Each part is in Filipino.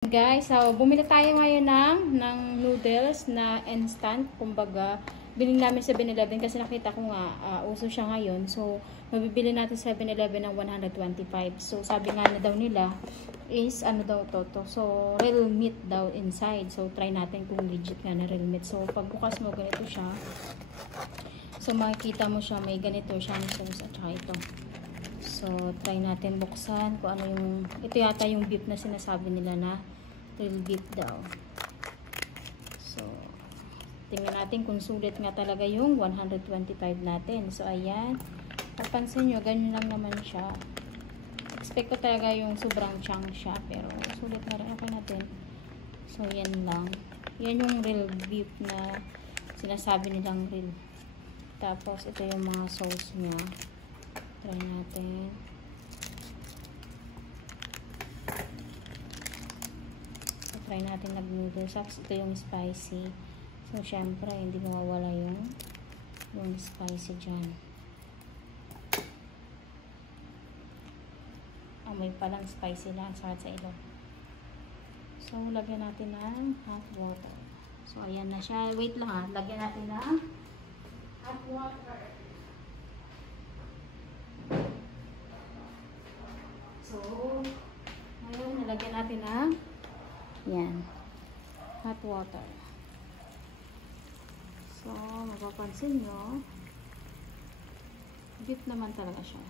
Guys, so bumili tayo ngayon ng noodles na instant. Kumbaga, bilhin namin sa 7-Eleven kasi nakita ko nga uso siya ngayon. So, mabibili natin sa 7-Eleven ng 125. So, sabi nga na daw nila is ano daw to. So, real meat daw inside. So, try natin kung legit nga na real meat. So, pagbukas mo ganito siya. So, makikita mo siya may ganito siyang sauce at saka ito. So, try natin buksan kung ano yung, ito yata yung beef na sinasabi nila na real beef daw. So, tingnan natin kung sulit nga talaga yung 125 natin. So, ayan. Papansin nyo, ganyan lang naman siya. Expect ko talaga yung sobrang chunk siya, pero sulit na rin. Okay natin. So, yan lang. Yan yung real beef na sinasabi nilang real. Tapos, ito yung mga sauce niya. Try natin. So, try natin nag-noodles. Tapos, ito yung spicy. So, syempre, hindi mawawala yung spicy dyan. Amoy palang spicy lang. Sakit sa ilong. So, lagyan natin ng hot water. So, ayan na siya. Wait lang ha. Lagyan natin ng hot water. So, ngayon, nalagyan natin ng yan, hot water. So, mapapansin nyo, beef naman talaga siya.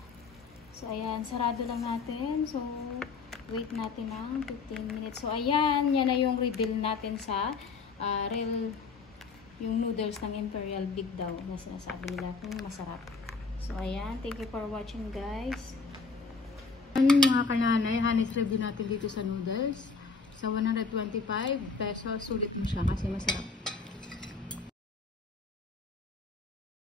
So, ayan, sarado lang natin. So, wait natin ng 15 minutes. So, ayan, yan na yung reveal natin sa real, yung noodles ng Imperial Big daw na sinasabi nila kung masarap. So, ayan, thank you for watching, guys. Mga kananay, honest review natin dito sa noodles. Sa 125 pesos, sulit mo siya kasi masarap.